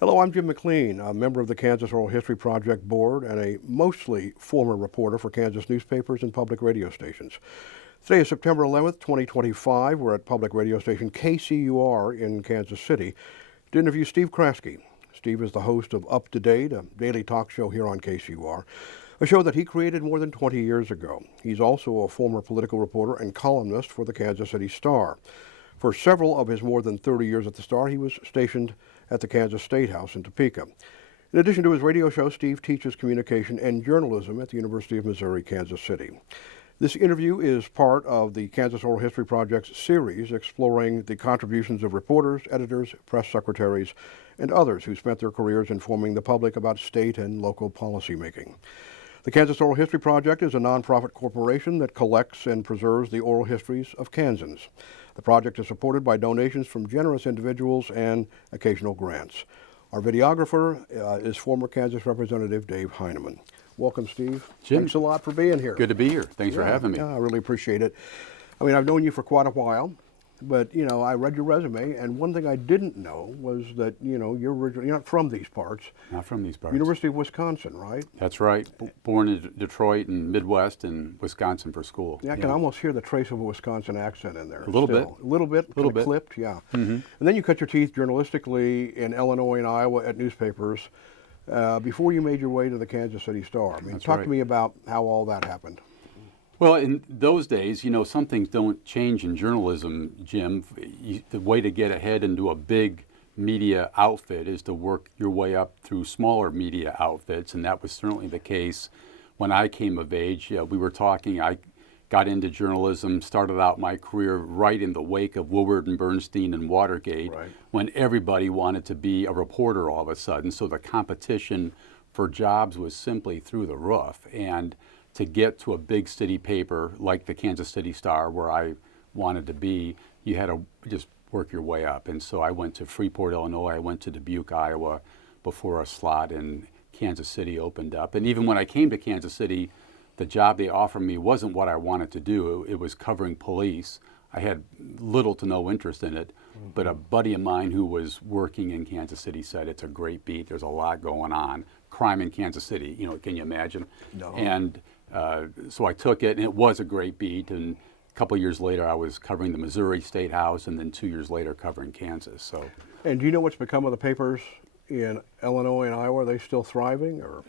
Hello, I'm Jim McLean, a member of the Kansas Oral History Project Board and a mostly former reporter for Kansas newspapers and public radio stations. Today is September 11th, 2025. We're at public radio station KCUR in Kansas City to interview Steve Kraske. Steve is the host of Up to Date, a daily talk show here on KCUR, a show that he created more than 20 years ago. He's also a former political reporter and columnist for the Kansas City Star. For several of his more than 30 years at the Star, he was stationed at the Kansas Statehouse in Topeka. In addition to his radio show, Steve teaches communication and journalism at the University of Missouri, Kansas City. This interview is part of the Kansas Oral History Project's series exploring the contributions of reporters, editors, press secretaries, and others who spent their careers informing the public about state and local policymaking. The Kansas Oral History Project is a nonprofit corporation that collects and preserves the oral histories of Kansans. The project is supported by donations from generous individuals and occasional grants. Our videographer is former Kansas Representative Dave Heineman. Welcome, Steve. Jim, thanks a lot for being here. Good to be here. Thanks for having me. Yeah, I really appreciate it. I mean, I've known you for quite a while, but, you know, I read your resume, and one thing I didn't know was that, you know, you're not from these parts. Not from these parts. University of Wisconsin, right? That's right. Born in Detroit and Midwest and Wisconsin for school. Yeah, I can almost hear the trace of a Wisconsin accent in there. A little bit. A little bit. A little bit. Clipped, yeah. And then you cut your teeth journalistically in Illinois and Iowa at newspapers before you made your way to the Kansas City Star. I mean, That's talk right. to me about how all that happened. Well, in those days, you know, some things don't change in journalism, Jim. The way to get ahead into a big media outfit is to work your way up through smaller media outfits, and that was certainly the case when I came of age. We were talking, I got into journalism, started out my career right in the wake of Woodward and Bernstein and Watergate, Right. when everybody wanted to be a reporter all of a sudden. So the competition for jobs was simply through the roof. And to get to a big city paper like the Kansas City Star, where I wanted to be, you had to just work your way up. And so I went to Freeport, Illinois. I went to Dubuque, Iowa, before a slot in Kansas City opened up. And even when I came to Kansas City, the job they offered me wasn't what I wanted to do. It was covering police. I had little to no interest in it, but a buddy of mine who was working in Kansas City said it's a great beat. There's a lot going on. Crime in Kansas City, you know, can you imagine? No. And so I took it, and it was a great beat. And a couple of years later, I was covering the Missouri Statehouse, and then 2 years later, covering Kansas. So, And do you know what's become of the papers in Illinois and Iowa? Are they still thriving? Or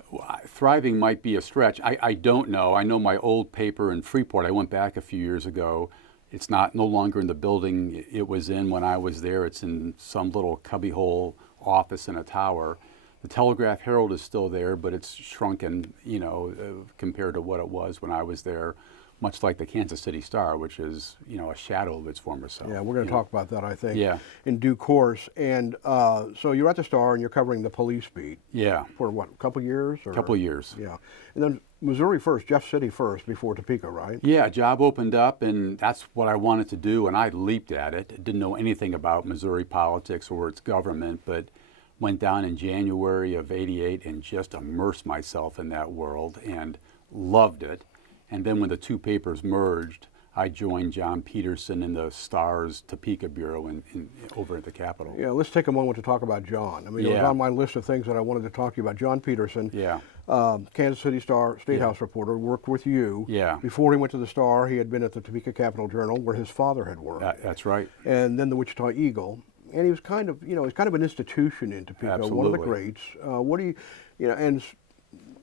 thriving might be a stretch. I don't know. I know my old paper in Freeport, I went back a few years ago. It's no longer in the building it was in when I was there. It's in some little cubbyhole office in a tower. The Telegraph Herald is still there, but it's shrunken, you know, compared to what it was when I was there, much like the Kansas City Star, which is, you know, a shadow of its former self. yeah, we're going to talk about that, I think, Yeah. in due course. And so you're at the Star and you're covering the police beat Yeah, for what, a couple years? Or? a couple of years. Yeah. And then Missouri first, Jeff City first before Topeka, right? Yeah, a job opened up, and that's what I wanted to do, and I leaped at it. Didn't know anything about Missouri politics or its government, but went down in January of '88 and just immersed myself in that world and loved it. And then when the two papers merged, I joined John Peterson in the Star's Topeka Bureau over at the Capitol. Yeah, let's take a moment to talk about John. I mean, it was Yeah. on my list of things that I wanted to talk to you about. John Peterson, Yeah, Kansas City Star Statehouse reporter, worked with you. Yeah. Before he went to the Star, he had been at the Topeka Capital Journal, where his father had worked. that's right. And then the Wichita Eagle. And he was kind of, you know, he's kind of an institution in Topeka, one of the Absolutely. greats. What do you know, and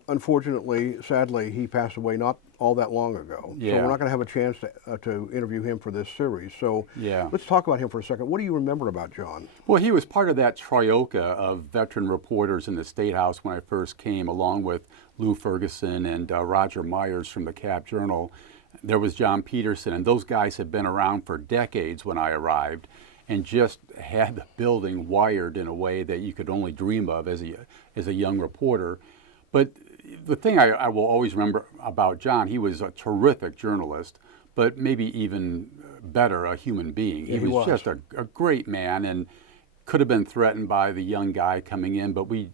unfortunately, sadly, he passed away not all that long ago. So Yeah. we're not going to have a chance to interview him for this series. So Yeah. let's talk about him for a second. What do you remember about John? Well, he was part of that troika of veteran reporters in the State House when I first came, along with Lou Ferguson and Roger Myers from the Cap Journal. There was John Peterson, and those guys had been around for decades when I arrived, and just had the building wired in a way that you could only dream of as a young reporter. But the thing I will always remember about John, he was a terrific journalist, but maybe even better, a human being. Yeah, he was just a great man, and could have been threatened by the young guy coming in, but we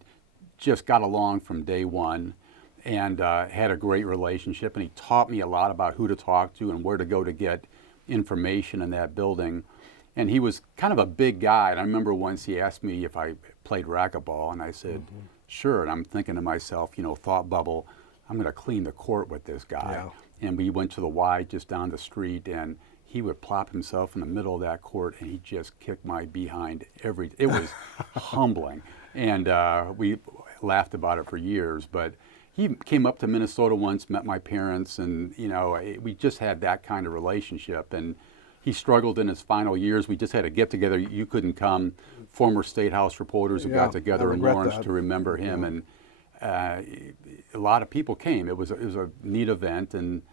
just got along from day one and had a great relationship. And he taught me a lot about who to talk to and where to go to get information in that building. And he was kind of a big guy. And I remember once he asked me if I played racquetball? And I said, sure. And I'm thinking to myself, thought bubble, I'm going to clean the court with this guy. Yeah. And we went to the Y just down the street, and he would plop himself in the middle of that court, and he just kicked my behind it was humbling. And we laughed about it for years, but he came up to Minnesota once, met my parents, and we just had that kind of relationship. And he struggled in his final years. We just had a get together. You couldn't come. Former Statehouse reporters who got together in Lawrence to remember him, and a lot of people came. It was a neat event, and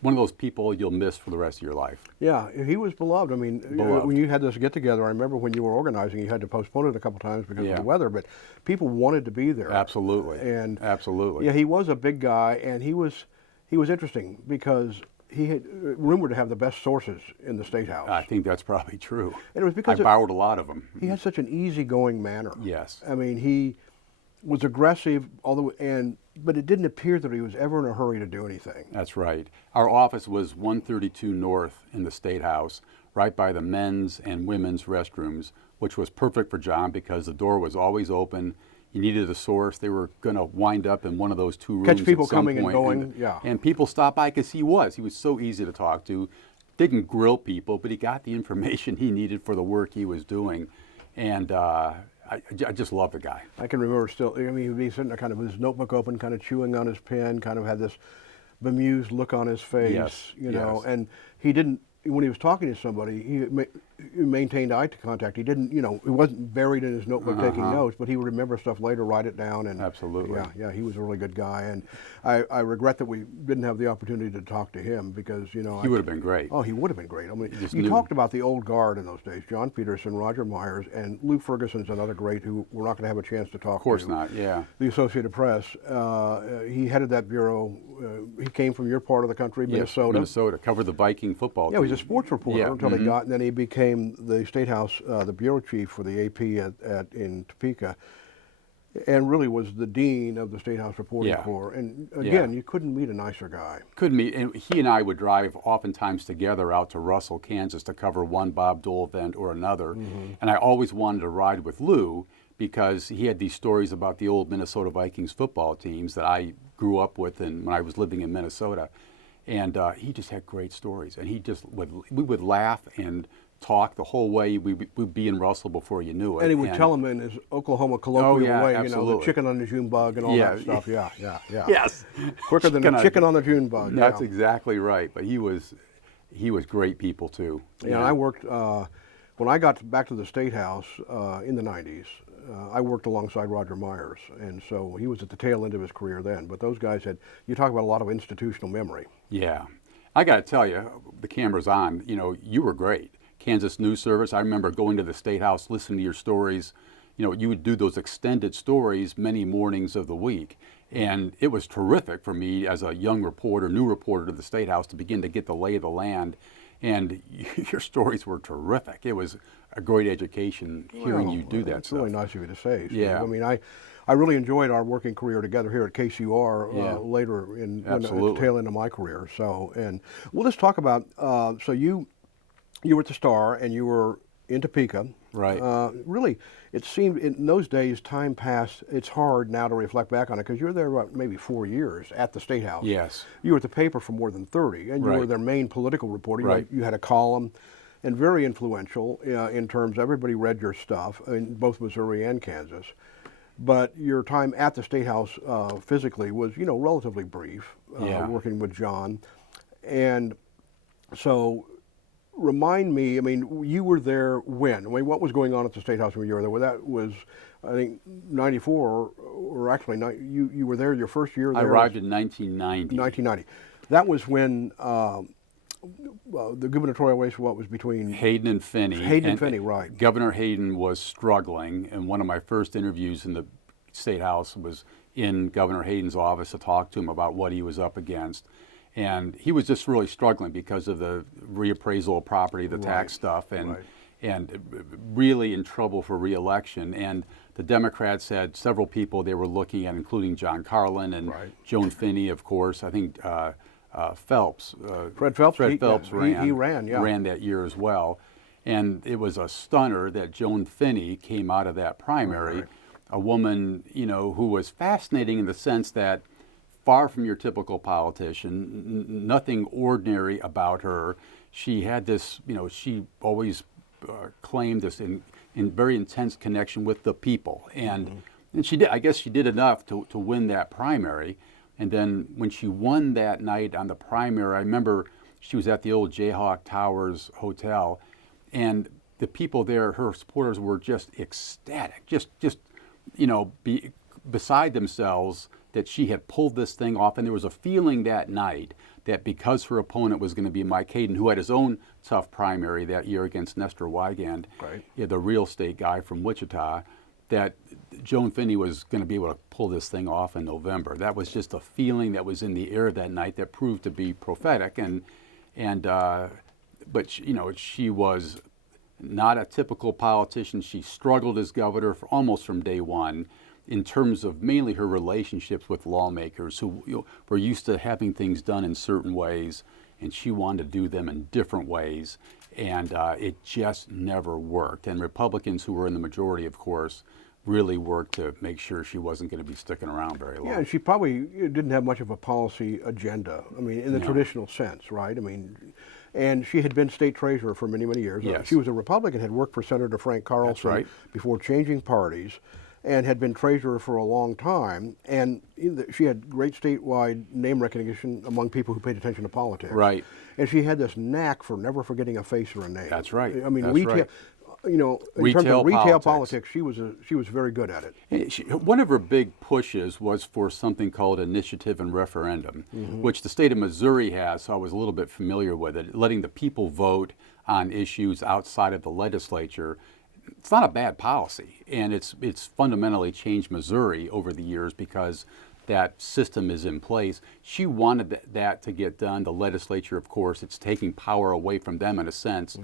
one of those people you'll miss for the rest of your life. Yeah, he was beloved. I mean, when you had this get together, I remember when you were organizing, you had to postpone it a couple times because of the weather, but people wanted to be there. Absolutely. And absolutely. Yeah, he was a big guy, and he was interesting because he had rumored to have the best sources in the State House. I think that's probably true. And it was because I borrowed a lot of them. He had such an easygoing manner. Yes. I mean, he was aggressive, but it didn't appear that he was ever in a hurry to do anything. That's right. Our office was 132 North in the State House, right by the men's and women's restrooms, which was perfect for John because the door was always open. You needed a source. They were going to wind up in one of those two rooms. Catch people at some coming point. and going, And people stopped by because he was so easy to talk to. Didn't grill people, but he got the information he needed for the work he was doing. And I just love the guy. I can remember still, I mean, he'd be sitting there kind of with his notebook open, kind of chewing on his pen, kind of had this bemused look on his face, and he didn't, when he was talking to somebody, he maintained eye contact. He didn't, he wasn't buried in his notebook taking notes, but he would remember stuff later, write it down. And absolutely. Yeah, he was a really good guy. And I regret that we didn't have the opportunity to talk to him because, he would have been great. Oh, he would have been great. I mean, you talked about the old guard in those days, John Peterson, Roger Myers, and Lou Ferguson's another great who we're not going to have a chance to talk to. Of course not, yeah. The Associated Press. He headed that bureau. He came from your part of the country, Minnesota. Yes, Minnesota, covered the Viking football team. Yeah, he was a sports reporter until he got, and then he became the State House, the bureau chief for the AP in Topeka, and really was the dean of the State House Reporting Corps. And again, you couldn't meet a nicer guy. Couldn't meet, and he and I would drive oftentimes together out to Russell, Kansas to cover one Bob Dole event or another. And I always wanted to ride with Lou because he had these stories about the old Minnesota Vikings football teams that I grew up with when I was living in Minnesota. And he just had great stories. And we would laugh and talk the whole way. We'd be in Russell before you knew it. And he would tell them in his Oklahoma colloquial way, absolutely. The chicken on the June bug and all that stuff. Yeah. Yes. Quicker than the chicken on the June bug. That's exactly right. But he was great people too. Yeah, I worked, when I got back to the State House in the 90s, I worked alongside Roger Myers, and so he was at the tail end of his career then. But those guys you talk about a lot of institutional memory. Yeah. I got to tell you, the camera's on, you were great. Kansas News Service, I remember going to the State House, listening to your stories. You would do those extended stories many mornings of the week. And it was terrific for me as a young reporter, new reporter to the State House to begin to get the lay of the land. And your stories were terrific. It was a great education hearing you do that It's stuff. really nice of you to say, Steve. Yeah. I mean, I really enjoyed our working career together here at KCUR later at the tail end of my career. So, and we'll just talk about, so you were at the Star and you were in Topeka. Right. Really, it seemed in those days, time passed. It's hard now to reflect back on it because you were there about maybe 4 years at the State House. Yes. You were at the paper for more than 30, and you were their main political reporter. Right. You had a column, and very influential in terms everybody read your stuff in both Missouri and Kansas. But your time at the State House physically was, relatively brief, working with John. And so remind me, I mean, you were there when? I mean, what was going on at the State House when you were there? Well, that was, I think, 94, or actually, you were there your first year there? I arrived in 1990. 1990. That was when the gubernatorial race, what was between? Hayden and Finney. Hayden and Finney, right. Governor Hayden was struggling, and one of my first interviews in the State House was in Governor Hayden's office to talk to him about what he was up against. And he was just really struggling because of the reappraisal of property, the tax stuff, and really in trouble for re-election. And the Democrats had several people they were looking at, including John Carlin and Joan Finney, of course. I think Phelps. Fred Phelps. Fred Phelps ran. He ran, ran that year as well. And it was a stunner that Joan Finney came out of that primary, a woman, who was fascinating in the sense that far from your typical politician, nothing ordinary about her. She had this, she always claimed this in very intense connection with the people. And she did, I guess she did enough to win that primary. And then when she won that night on the primary, I remember she was at the old Jayhawk Towers Hotel, and the people there, her supporters, were just ecstatic, just beside themselves that she had pulled this thing off. And there was a feeling that night that because her opponent was going to be Mike Hayden, who had his own tough primary that year against Nestor Wygand, the real estate guy from Wichita, that Joan Finney was going to be able to pull this thing off in November. That was just a feeling that was in the air that night that proved to be prophetic. But she was not a typical politician. She struggled as governor almost from day one in terms of mainly her relationships with lawmakers who were used to having things done in certain ways, and she wanted to do them in different ways. And it just never worked. And Republicans, who were in the majority, of course, really worked to make sure she wasn't going to be sticking around very long. Yeah, and she probably didn't have much of a policy agenda, in the traditional sense, right? And she had been state treasurer for many, many years. Yes. She was a Republican, had worked for Senator Frank Carlson before changing parties, and had been treasurer for a long time. And she had great statewide name recognition among people who paid attention to politics. Right. And she had this knack for never forgetting a face or a name. That's right. That's retail, right. In terms of retail politics, she was very good at it. One of her big pushes was for something called initiative and referendum, which the state of Missouri has, so I was a little bit familiar with it, letting the people vote on issues outside of the legislature. It's not a bad policy, and it's fundamentally changed Missouri over the years because that system is in place. She wanted that to get done. The legislature, of course, it's taking power away from them in a sense.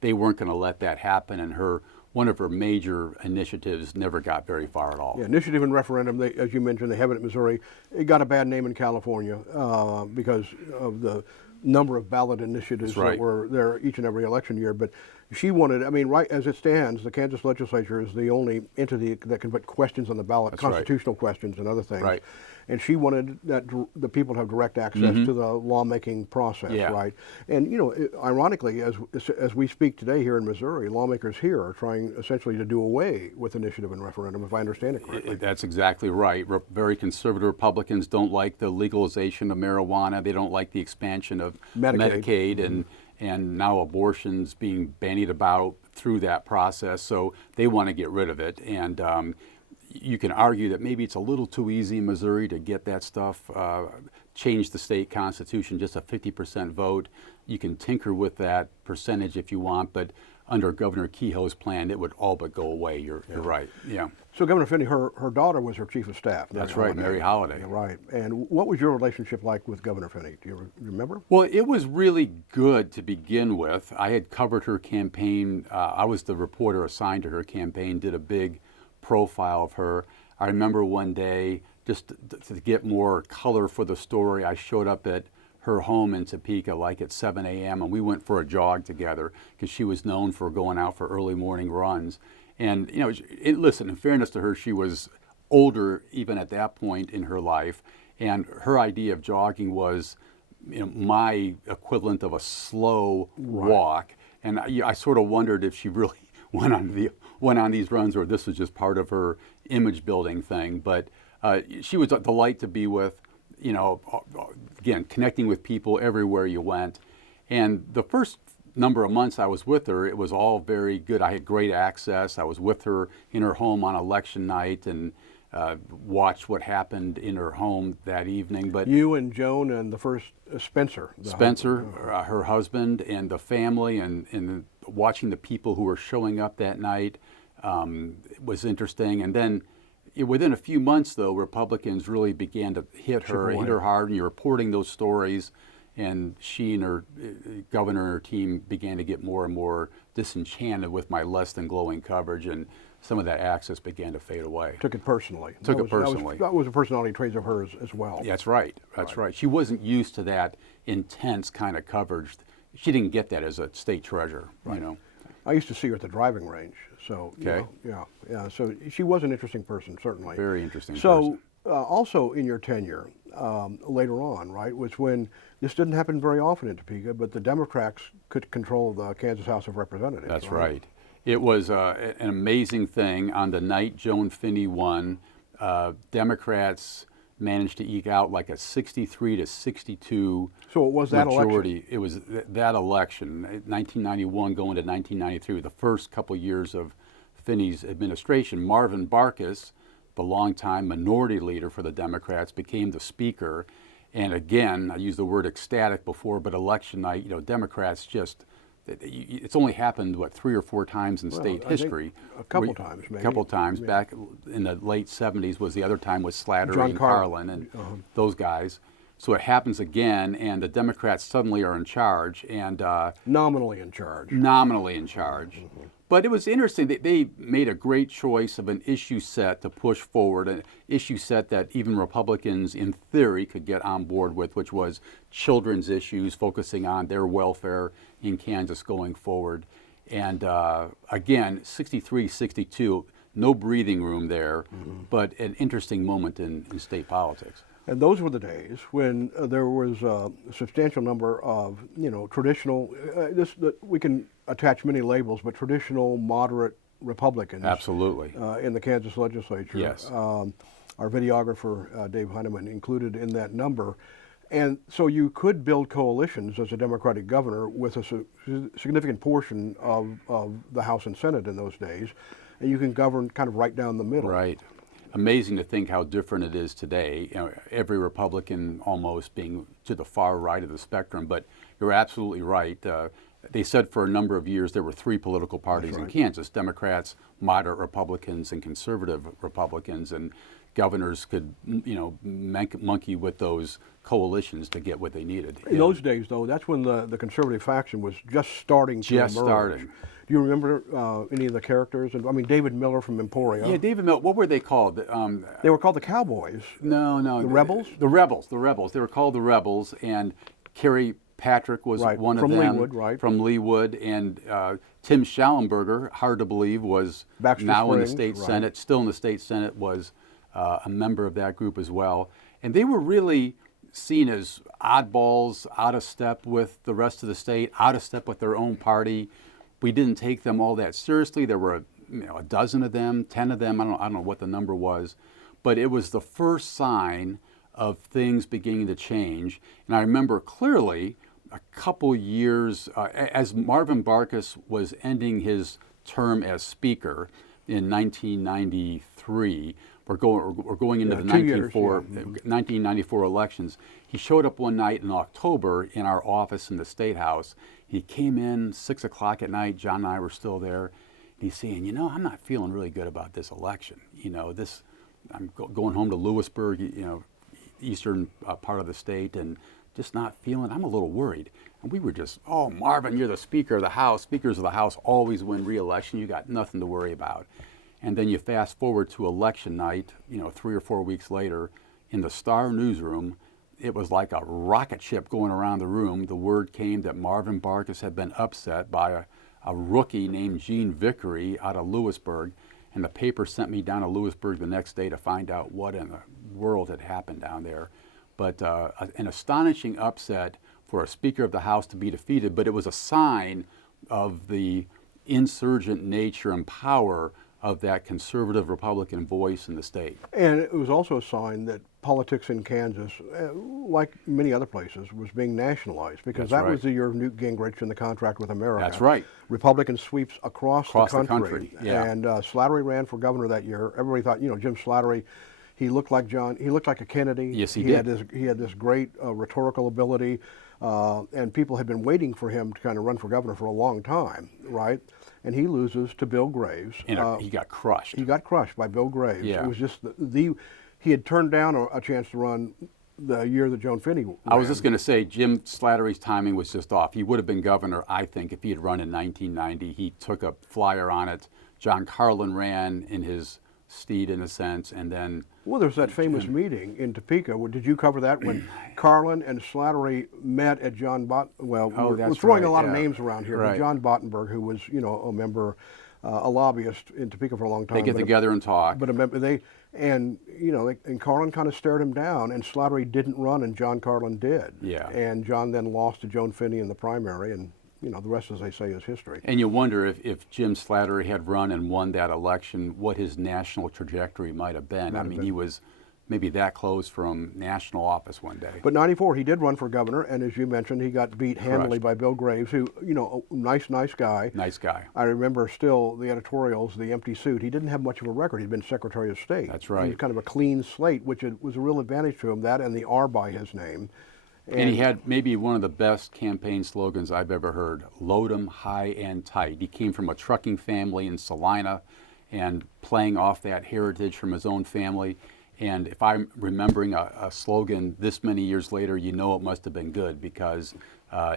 They weren't going to let that happen, and one of her major initiatives never got very far at all. Yeah, initiative and referendum, as you mentioned, they have it in Missouri. It got a bad name in California because of the number of ballot initiatives that were there each and every election year. But she wanted, right as it stands, the Kansas legislature is the only entity that can put questions on the ballot, constitutional questions and other things. Right. And she wanted that the people to have direct access to the lawmaking process, right? And ironically, as we speak today here in Missouri, lawmakers here are trying essentially to do away with initiative and referendum, if I understand it correctly. That's exactly right. Very conservative Republicans don't like the legalization of marijuana. They don't like the expansion of Medicaid and now abortion's being bandied about through that process. So they want to get rid of it. And you can argue that maybe it's a little too easy in Missouri to get that stuff, change the state constitution, just a 50% vote. You can tinker with that percentage if you want, but under Governor Kehoe's plan, it would all but go away. You're right. Yeah. So Governor Finney, her daughter was her chief of staff. That's right, Mary Holliday. Yeah, right. And what was your relationship like with Governor Finney? Do you remember? Well, it was really good to begin with. I had covered her campaign. I was the reporter assigned to her campaign, did a big profile of her. I remember one day, just to get more color for the story, I showed up at her home in Topeka like at 7 a.m. and we went for a jog together because she was known for going out for early morning runs. And listen, in fairness to her, she was older even at that point in her life, and her idea of jogging was my equivalent of a slow walk. And I sort of wondered if she really went on these runs, or this was just part of her image building thing. But she was a delight to be with, again, connecting with people everywhere you went. And the first number of months I was with her, it was all very good. I had great access. I was with her in her home on election night and watched what happened in her home that evening. But you and Joan and the first Spencer, her husband, and the family, and watching the people who were showing up that night was interesting. And then within a few months, though, Republicans really began to hit her hard, and you're reporting those stories. And she and her governor and her team began to get more and more disenchanted with my less than glowing coverage, and some of that access began to fade away. Took it personally. That was a personality trait of hers as well. That's right. That's right. She wasn't used to that intense kind of coverage. She didn't get that as a state treasurer, I used to see her at the driving range. So, Okay. yeah. So she was an interesting person, certainly. Very interesting So, person. also in your tenure, later on, right, was when this didn't happen very often in Topeka, but the Democrats could control the Kansas House of Representatives. That's right. It was an amazing thing. On the night Joan Finney won, Democrats managed to eke out like a 63 to 62 So it was that majority. election. It was that election, 1991 going to 1993, the first couple years of Finney's administration. Marvin Barkas, the longtime minority leader for the Democrats, became the speaker. And again, I used the word ecstatic before, but election night, Democrats just, it's only happened, 3 or 4 times in state I think history. a couple times, maybe. A couple times. Yeah. Back in the late 70s was the other time with Slattery John and Carlin. Carlin and those guys. So it happens again, and the Democrats suddenly are in charge, and Nominally in charge. nominally in charge. But it was interesting. They made a great choice of an issue set to push forward, an issue set that even Republicans, in theory, could get on board with, which was children's issues, focusing on their welfare in Kansas going forward. And again, 63, 62, no breathing room there, but an interesting moment in state politics. And those were the days when there was a substantial number of, traditional, we can attach many labels, but traditional moderate Republicans. Absolutely. In the Kansas legislature. Yes. Our videographer, Dave Heineman, included in that number. And so you could build coalitions as a Democratic governor with a significant portion of the House and Senate in those days, and you can govern kind of right down the middle. Right. Amazing to think how different it is today. Every Republican almost being to the far right of the spectrum. But you're absolutely right. They said for a number of years there were 3 political parties in Kansas: Democrats, moderate Republicans, and conservative Republicans. And governors could, monkey with those coalitions to get what they needed. In those days, though, that's when the conservative faction was just starting to emerge. starting. Do you remember any of the characters? I mean, David Miller from Emporia. Yeah, David Miller. What were they called? They were called the Cowboys. No. The Rebels? The Rebels. They were called the Rebels, and Kerry Patrick was one of them. From Leawood, right. From Leawood, and Tim Shallenberger, hard to believe, was Baxter now in the Springs, state Senate, still in the state Senate, was a member of that group as well. And they were really seen as oddballs, out of step with the rest of the state, out of step with their own party. We didn't take them all that seriously. There were a dozen of them, 10 of them. I don't know what the number was, but it was the first sign of things beginning to change. And I remember clearly a couple years as Marvin Barkas was ending his term as Speaker in 1993. We're going into the 1994 elections. He showed up one night in October in our office in the State House. He came in 6 o'clock at night. John and I were still there. He's saying, I'm not feeling really good about this election. I'm going home to Lewisburg, eastern part of the state, and just not feeling. I'm a little worried. And we were just, oh, Marvin, you're the Speaker of the House. Speakers of the House always win re-election. You got nothing to worry about. And then you fast forward to election night, 3 or 4 weeks later, in the Star newsroom, it was like a rocket ship going around the room. The word came that Marvin Barkas had been upset by a rookie named Gene Vickery out of Lewisburg, and the paper sent me down to Lewisburg the next day to find out what in the world had happened down there. But an astonishing upset for a Speaker of the House to be defeated, but it was a sign of the insurgent nature and power of that conservative Republican voice in the state. And it was also a sign that politics in Kansas, like many other places, was being nationalized, because That's that was right. the year of Newt Gingrich and the contract with America. That's right. Republican sweeps across the country. Yeah. And Slattery ran for governor that year. Everybody thought, Jim Slattery, he looked like John. He looked like a Kennedy. Yes, he did. He had this great rhetorical ability, and people had been waiting for him to kind of run for governor for a long time, right? And he loses to Bill Graves. And he got crushed. He got crushed by Bill Graves. Yeah. It was just he had turned down a chance to run the year that Joan Finney ran. I was just going to say, Jim Slattery's timing was just off. He would have been governor, I think, if he had run in 1990. He took a flyer on it. John Carlin ran in his steed in a sense, and then Well, there's that famous meeting in Topeka. Did you cover that when Carlin and Slattery met at John Well, Oh, we're that's throwing right, a lot of yeah. names around here. But Right. John Bottenberg, who was, a member, a lobbyist in Topeka for a long time. they get together and talk. But a member, and Carlin kind of stared him down, and Slattery didn't run, and John Carlin did. Yeah. And John then lost to Joan Finney in the primary, and the rest, as they say, is history. And you wonder if Jim Slattery had run and won that election, what his national trajectory might have been. I mean, he was maybe that close from national office one day. But 94, he did run for governor, and as you mentioned, he got beat handily by Bill Graves, who, a nice guy. Nice guy. I remember still the editorials, the empty suit. He didn't have much of a record. He'd been Secretary of State. That's right. He was kind of a clean slate, which was a real advantage to him, that and the R by his name. And he had maybe one of the best campaign slogans I've ever heard, load 'em high and tight. He came from a trucking family in Salina and playing off that heritage from his own family. And if I'm remembering a slogan this many years later, it must have been good because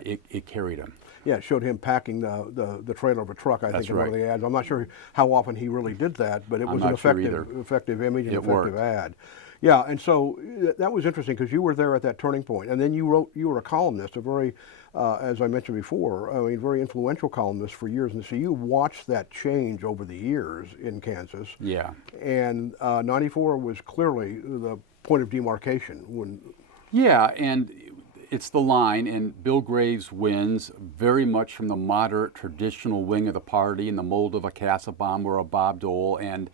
it carried him. Yeah, it showed him packing the trailer of a truck, I think, in one of the ads. I'm not sure how often he really did that, but it was an effective image and effective ad. Yeah, and so that was interesting because you were there at that turning point, and then you were a columnist, a very, as I mentioned before, very influential columnist for years, and so you watched that change over the years in Kansas. Yeah. And 94 was clearly the point of demarcation when. Yeah, and it's the line, and Bill Graves wins very much from the moderate traditional wing of the party in the mold of a Kassebaum or a Bob Dole, and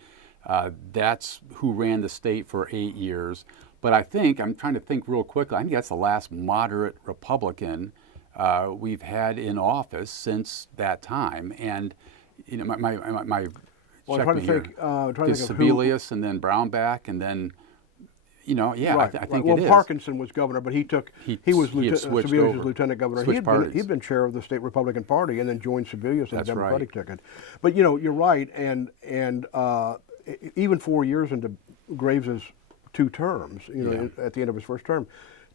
that's who ran the state for 8 years. But I'm trying to think real quickly, I think that's the last moderate Republican we've had in office since that time. And, my Well, check I'm me trying to here. think of who. Sebelius and then Brownback and then, I think well, it is. Parkinson was governor, but he was switched Sebelius' over. lieutenant governor. Switched parties. He'd been chair of the state Republican Party and then joined Sebelius in the That's Democratic ticket. But you're right, and even 4 years into Graves's 2 terms, at the end of his first term,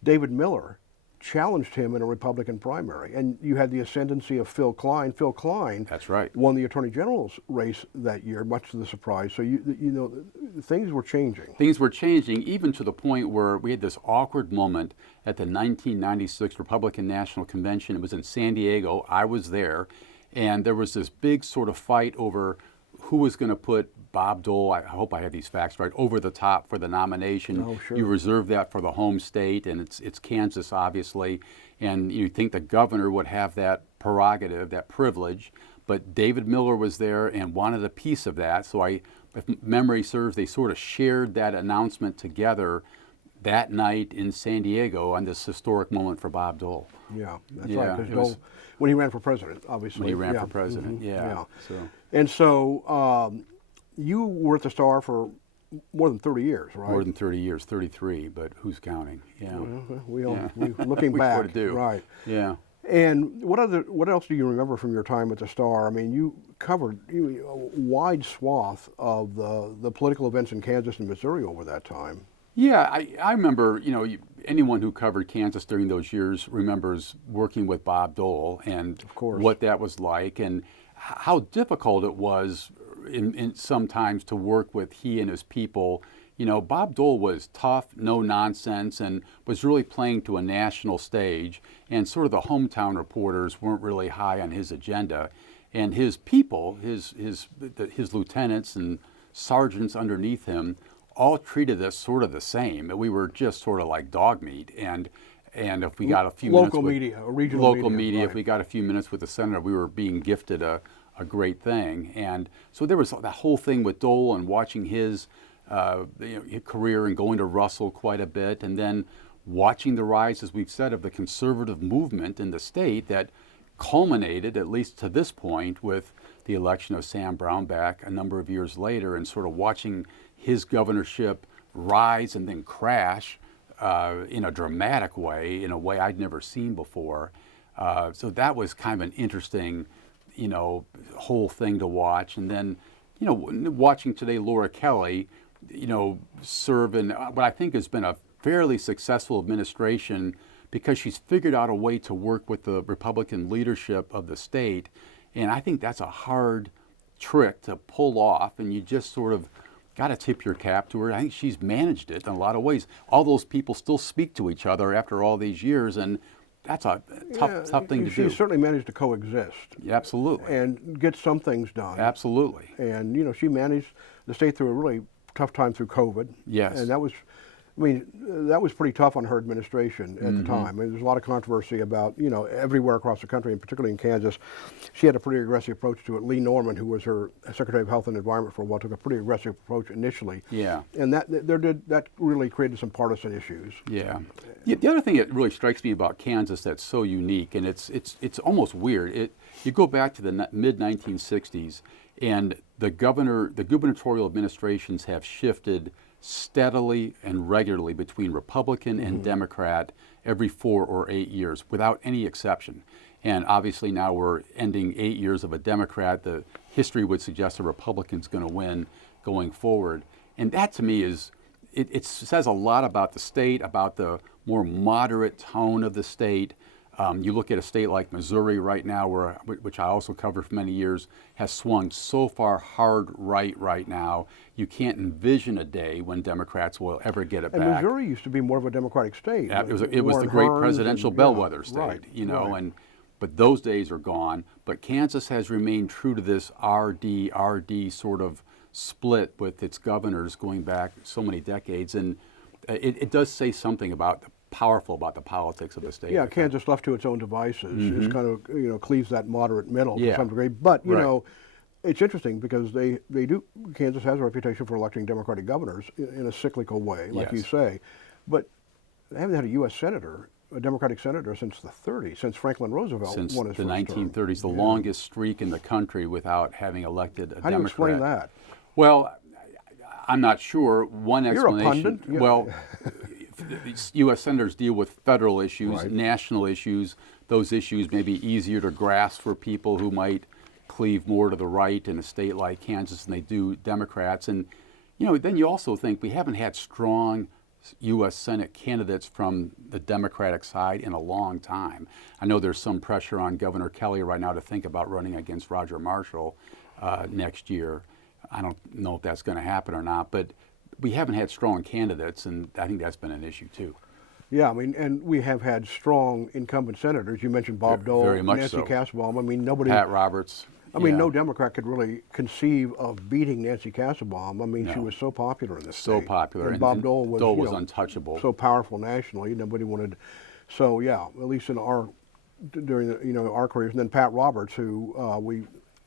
David Miller challenged him in a Republican primary, and you had the ascendancy of Phil Klein. Phil Klein, That's right, won the Attorney General's race that year, much to the surprise. So things were changing. Things were changing, even to the point where we had this awkward moment at the 1996 Republican National Convention. It was in San Diego. I was there, and there was this big sort of fight over who was going to put Bob Dole, I hope I have these facts right, over the top for the nomination. Oh, sure. You reserve that for the home state, and it's Kansas, obviously, and you think the governor would have that prerogative, that privilege, but David Miller was there and wanted a piece of that, so if memory serves, they sort of shared that announcement together that night in San Diego on this historic moment for Bob Dole. Yeah, that's right, because Dole, when he ran for president, obviously. When he ran for president, yeah. So. And so you were at the Star for more than 30 years, right? More than 30 years, 33, but who's counting? Yeah. We looking we back, sort of do. Right. Yeah. And what else do you remember from your time at the Star? I mean, you covered a wide swath of the political events in Kansas and Missouri over that time. Yeah, I remember, anyone who covered Kansas during those years remembers working with Bob Dole and of course, what that was like and how difficult it was in sometimes to work with he and his people. Bob Dole was tough, no nonsense, and was really playing to a national stage, and sort of the hometown reporters weren't really high on his agenda. And his people, his lieutenants and sergeants underneath him, all treated us sort of the same. We were just sort of like dog meat, and if we got a few local minutes media, regional media, right. If we got a few minutes with the senator, we were being gifted a great thing. And so there was that whole thing with Dole and watching his career and going to Russell quite a bit, and then watching the rise, as we've said, of the conservative movement in the state that culminated, at least to this point, with the election of Sam Brownback a number of years later, and sort of watching his governorship rise and then crash in a dramatic way, in a way I'd never seen before. So that was kind of an interesting, whole thing to watch. And then, watching today Laura Kelly, serve in what I think has been a fairly successful administration because she's figured out a way to work with the Republican leadership of the state. And I think that's a hard trick to pull off, and you just sort of got to tip your cap to her. I think she's managed it in a lot of ways. All those people still speak to each other after all these years, and that's a tough thing to do. She certainly managed to coexist. Absolutely. And get some things done. Absolutely. And, she managed the state through a really tough time through COVID. Yes. And that was pretty tough on her administration at the time. And there's a lot of controversy about, everywhere across the country, and particularly in Kansas. She had a pretty aggressive approach to it. Lee Norman, who was her Secretary of Health and Environment for a while, took a pretty aggressive approach initially. Yeah. And that really created some partisan issues. Yeah. The other thing that really strikes me about Kansas that's so unique, and it's almost weird. You go back to the mid-1960s, and the gubernatorial administrations have shifted steadily and regularly between Republican and Democrat every 4 or 8 years without any exception. And obviously now we're ending 8 years of a Democrat. The history would suggest a Republican's going to win going forward. And that to me it says a lot about the state, about the more moderate tone of the state. You look at a state like Missouri right now, which I also covered for many years, has swung so far hard right now. You can't envision a day when Democrats will ever get it and back. Missouri used to be more of a Democratic state. It was the great presidential bellwether state, right. But those days are gone. But Kansas has remained true to this RD sort of split with its governors going back so many decades, and it does say something about powerful about the politics of the state. Yeah, Kansas left to its own devices is kind of cleaves that moderate middle to some degree. But it's interesting because they do. Kansas has a reputation for electing Democratic governors in a cyclical way, like you say. But they haven't had a U.S. senator, a Democratic senator, since the 30s, since Franklin Roosevelt won his the first 1930s, the longest streak in the country without having elected a Democrat. How do you explain that? Well, I'm not sure. One explanation. You're a pundit. Well, U.S. senators deal with federal issues, national issues. Those issues may be easier to grasp for people who might cleave more to the right in a state like Kansas than they do Democrats. And, then you also think we haven't had strong U.S. Senate candidates from the Democratic side in a long time. I know there's some pressure on Governor Kelly right now to think about running against Roger Marshall next year. I don't know if that's going to happen or not, but we haven't had strong candidates, and I think that's been an issue too. Yeah, and we have had strong incumbent senators. You mentioned Bob Dole, very much Nancy so. Kassebaum. Nobody. Pat Roberts. No Democrat could really conceive of beating Nancy Kassebaum. She was so popular in this state. So popular. And Bob Dole was untouchable. So powerful nationally. Nobody wanted. So yeah, at least in during our careers. And then Pat Roberts, who we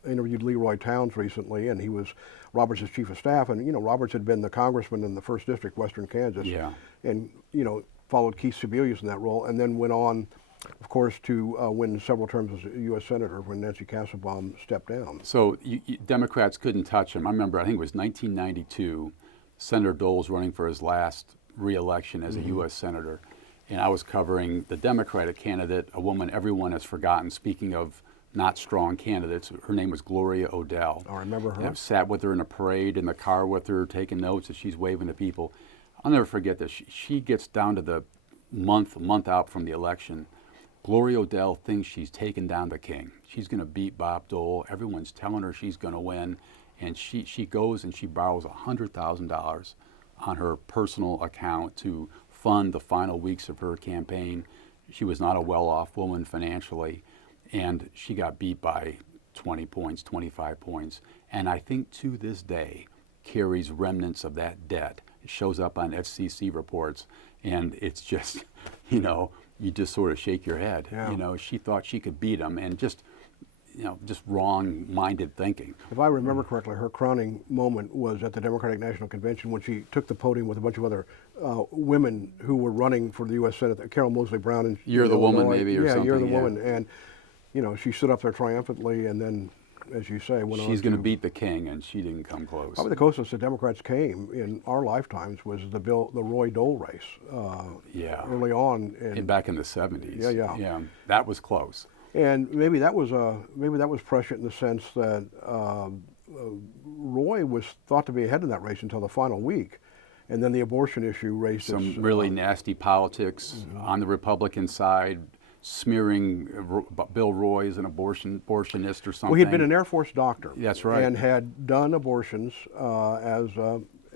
interviewed Leroy Towns recently, and he was Roberts' chief of staff. And Roberts had been the congressman in the 1st District, Western Kansas. Yeah. And followed Keith Sebelius in that role, and then went on, of course, to win several terms as a U.S. Senator when Nancy Kassebaum stepped down. So Democrats couldn't touch him. I remember, I think it was 1992, Senator Dole was running for his last re-election as a U.S. Senator, and I was covering the Democratic candidate, a woman everyone has forgotten, speaking of not strong candidates. Her name was Gloria Odell. I remember her. And I've sat with her in a parade, in the car with her, taking notes as she's waving to people. I'll never forget this. She gets down to the month out from the election. Gloria Odell thinks she's taken down the king. She's going to beat Bob Dole. Everyone's telling her she's going to win. And she goes and she borrows $100,000 on her personal account to fund the final weeks of her campaign. She was not a well-off woman financially. And she got beat by 20 points, 25 points. And I think to this day carries remnants of that debt. It shows up on FCC reports, and it's just, you just sort of shake your head. Yeah. She thought she could beat him, and just wrong-minded thinking. If I remember correctly, her crowning moment was at the Democratic National Convention when she took the podium with a bunch of other women who were running for the U.S. Senate. Carol Moseley Brown and You're the Woman, maybe, or something. Yeah, You're the Woman, and she stood up there triumphantly, and then, as you say, went on. She's going to beat the king, and she didn't come close. Probably the closest the Democrats came in our lifetimes was the Roy Dole race. Early on, back in the 70s. Yeah, that was close. And maybe that was prescient in the sense that Roy was thought to be ahead in that race until the final week, and then the abortion issue raised some really nasty politics on the Republican side. Smearing Bill Roy as an abortionist or something. Well, he had been an Air Force doctor. That's right. And had done abortions as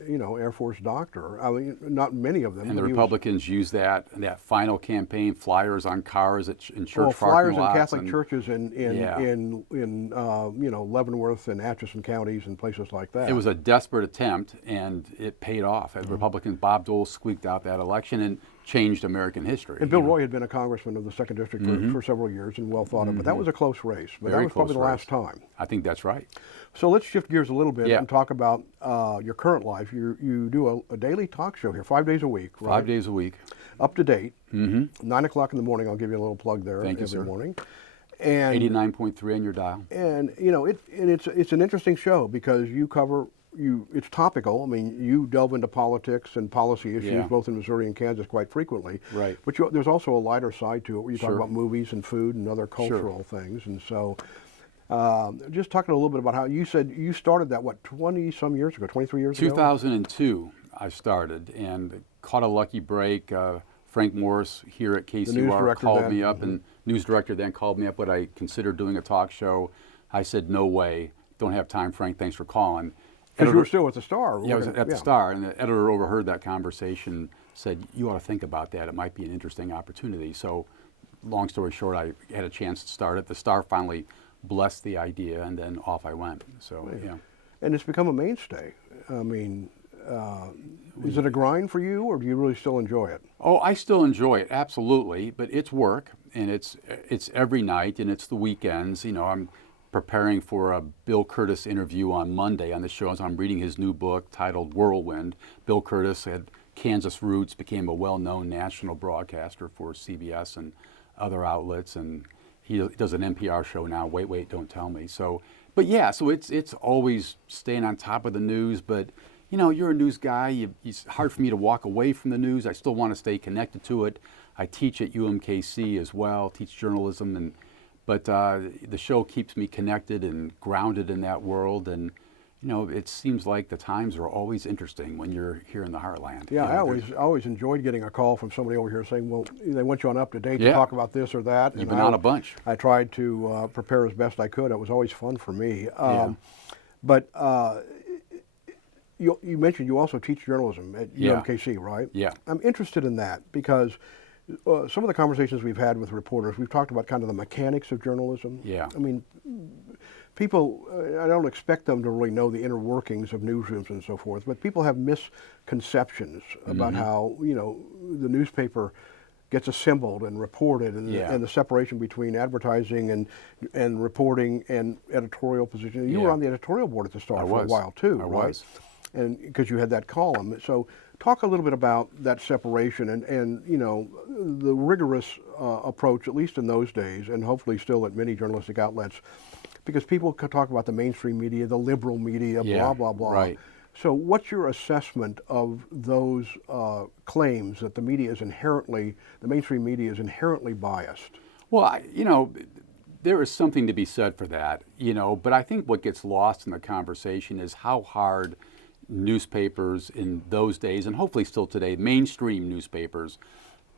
Air Force doctor. I mean, not many of them. And the but he was- Republicans used that final campaign, flyers on cars in church flyers parking in lots. Catholic churches Yeah. in Leavenworth and Atchison counties and places like that. It was a desperate attempt, and it paid off. And Republicans, Bob Dole squeaked out that election and changed American history. And Bill Roy had been a congressman of the 2nd District for several years and well thought of, but that was a close race. But Very that was probably the close last time. I think that's right. So let's shift gears a little bit Yeah. and talk about your current life. You do a daily talk show here, 5 days a week, right? 5 days a week. Up to date. 9 o'clock in the morning. I'll give you a little plug there Thank you, every sir. morning. And 89.3 on your dial. And it's an interesting show because it's topical. I mean, you delve into politics and policy issues Yeah. both in Missouri and Kansas quite frequently. Right. But there's also a lighter side to it where you talk Sure. about movies and food and other Sure. cultural things. And so, just talking a little bit about how you said you started that 20 some years ago, 23 years ago. 2002, I started and caught a lucky break. Frank Morris here at KCUR director called then. me up, and news director then called me up. Would I consider doing a talk show? I said, no way. Don't have time, Frank. Thanks for calling. Because you were still at the Star. Yeah, I was at the Star, and the editor overheard that conversation, said, you ought to think about that. It might be an interesting opportunity. So, long story short, I had a chance to start it. The Star finally blessed the idea, and then off I went. So, yeah. And it's become a mainstay. I mean, is it a grind for you, or do you really still enjoy it? Oh, I still enjoy it, absolutely, but it's work, and it's every night, and it's the weekends. I'm preparing for a Bill Curtis interview on Monday on the show. So I'm reading his new book titled Whirlwind. Bill Curtis had Kansas roots, became a well-known national broadcaster for CBS and other outlets, and he does an NPR show now, Wait, Don't Tell Me. So it's always staying on top of the news, but you're a news guy. It's hard for me to walk away from the news. I still want to stay connected to it. I teach at UMKC as well, teach journalism, but the show keeps me connected and grounded in that world. And it seems like the times are always interesting when you're here in the heartland. Yeah, I always enjoyed getting a call from somebody over here saying, well, they want you on Up to Date to Yeah. talk about this or that. You've been on a bunch. I tried to prepare as best I could. It was always fun for me. Yeah. But you mentioned you also teach journalism at Yeah. UMKC, right? Yeah. I'm interested in that because some of the conversations we've had with reporters, we've talked about kind of the mechanics of journalism. Yeah. I mean, people, I don't expect them to really know the inner workings of newsrooms and so forth, but people have misconceptions about how, the newspaper gets assembled and reported and, Yeah. and the separation between advertising and reporting and editorial position. You were Yeah. on the editorial board at the Star I for a was. while too, I right? was. And because you had that column. So talk a little bit about that separation and the rigorous approach, at least in those days, and hopefully still at many journalistic outlets, because people could talk about the mainstream media, the liberal media, Yeah, blah, blah, blah. right. So what's your assessment of those claims that the mainstream media is inherently biased? Well, there is something to be said for that, but I think what gets lost in the conversation is how hard newspapers in those days, and hopefully still today, mainstream newspapers,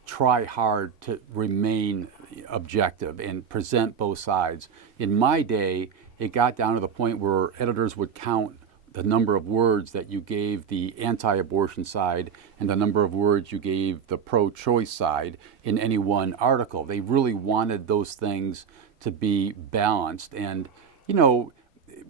try hard to remain objective and present both sides. In my day, it got down to the point where editors would count the number of words that you gave the anti-abortion side and the number of words you gave the pro-choice side in any one article. They really wanted those things to be balanced. And,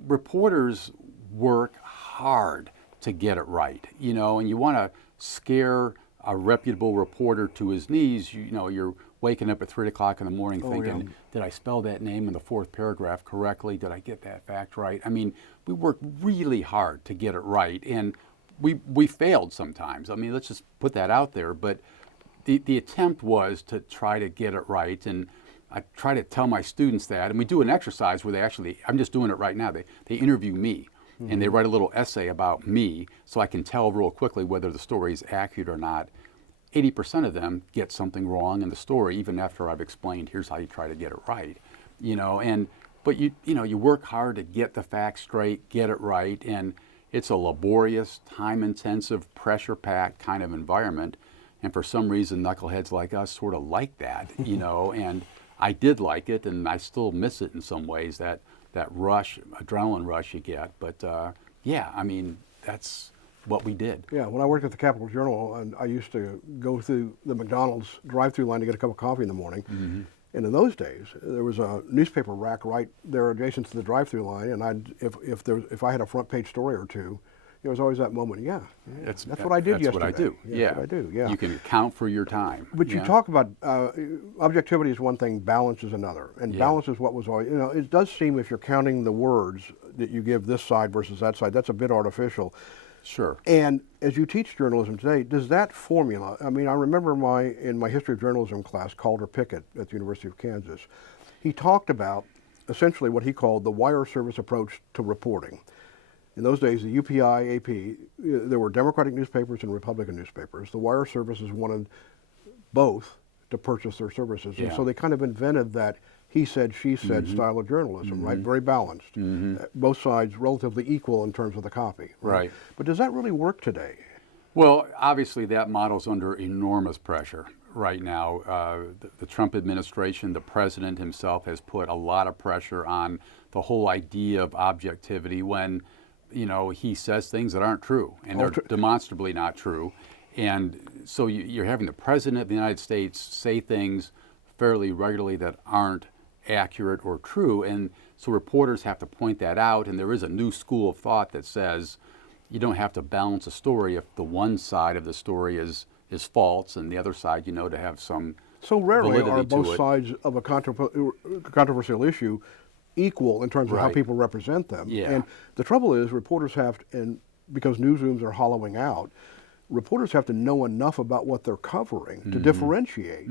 reporters work hard to get it right, and you want to scare a reputable reporter to his knees. You're waking up at 3 o'clock in the morning thinking, yeah. Did I spell that name in the 4th paragraph correctly? Did I get that fact right? I mean, we work really hard to get it right, and we failed sometimes. I mean, let's just put that out there. But the attempt was to try to get it right, and I try to tell my students that. And we do an exercise where I'm just doing it right now. They interview me, and they write a little essay about me, so I can tell real quickly whether the story is accurate or not. 80% of them get something wrong in the story, even after I've explained, here's how you try to get it right, but you work hard to get the facts straight, get it right, and it's a laborious, time-intensive, pressure-packed kind of environment, and for some reason, knuckleheads like us sort of like that, and I did like it, and I still miss it in some ways, that rush, adrenaline rush you get, but I mean, that's what we did. Yeah, when I worked at the Capital Journal, and I used to go through the McDonald's drive-through line to get a cup of coffee in the morning. Mm-hmm. And in those days, there was a newspaper rack right there adjacent to the drive-through line, and if I had a front page story or two, there was always that moment. Yeah, that's what I did yesterday. That's what I do. Yeah, that's what I do. Yeah. You can account for your time. But you talk about objectivity is one thing, balance is another, and Yeah. balance is what was always. It does seem if you're counting the words that you give this side versus that side, that's a bit artificial. Sure. And as you teach journalism today, does that formula, I mean, I remember in my history of journalism class, Calder Pickett at the University of Kansas, he talked about essentially what he called the wire service approach to reporting. In those days, the UPI, AP, there were Democratic newspapers and Republican newspapers. The wire services wanted both to purchase their services. And Yeah. so they kind of invented that he said, she said style of journalism, right? Very balanced. Both sides relatively equal in terms of the copy. Right. But does that really work today? Well, obviously that model's under enormous pressure right now. The Trump administration, the president himself has put a lot of pressure on the whole idea of objectivity when, he says things that aren't true, and they're demonstrably not true. And so you're having the president of the United States say things fairly regularly that aren't accurate or true, and so reporters have to point that out. And there is a new school of thought that says you don't have to balance a story if the one side of the story is false and the other side, to have some So rarely validity are to both it. sides of a controversial issue equal in terms of how Right. people represent them. Yeah. And the trouble is reporters have to, and because newsrooms are hollowing out, reporters have to know enough about what they're covering to differentiate,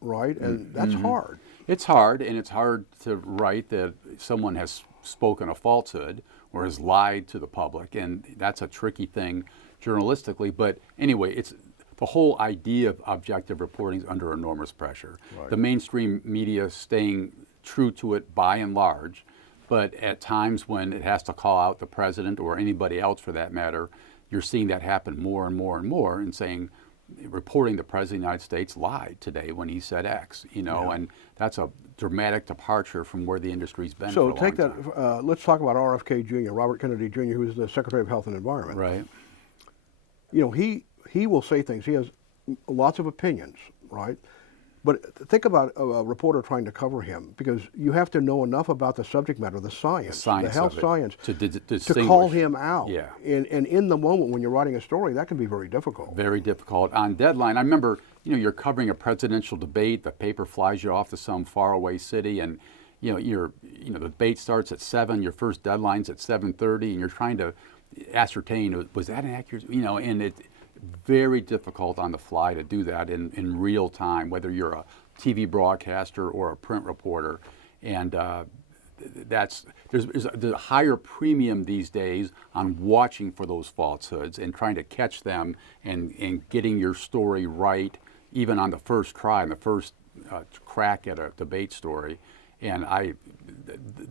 right? And that's hard. It's hard, and it's hard to write that someone has spoken a falsehood or has lied to the public, and that's a tricky thing journalistically. But anyway, it's the whole idea of objective reporting is under enormous pressure. Right. The mainstream media staying true to it by and large, but at times when it has to call out the president or anybody else for that matter, you're seeing that happen more and more and more, and reporting the president of the United States lied today when he said X, and that's a dramatic departure from where the industry's been for a So long take time. that, let's talk about RFK Jr., Robert Kennedy Jr., who is the Secretary of Health and Environment. Right. He will say things, he has lots of opinions, right? But think about a reporter trying to cover him, because you have to know enough about the subject matter, the science, the health of it, science, to to distinguish. call him out. Yeah. And in the moment when you're writing a story, that can be very difficult. Very difficult. On deadline, I remember, you're covering a presidential debate, the paper flies you off to some faraway city, and the debate starts at 7, your first deadline's at 7:30, and you're trying to ascertain, was that an accurate, and it's very difficult on the fly to do that in real time, whether you're a TV broadcaster or a print reporter. And there's a higher premium these days on watching for those falsehoods and trying to catch them and getting your story right, even on the first try, on the first crack at a debate story. And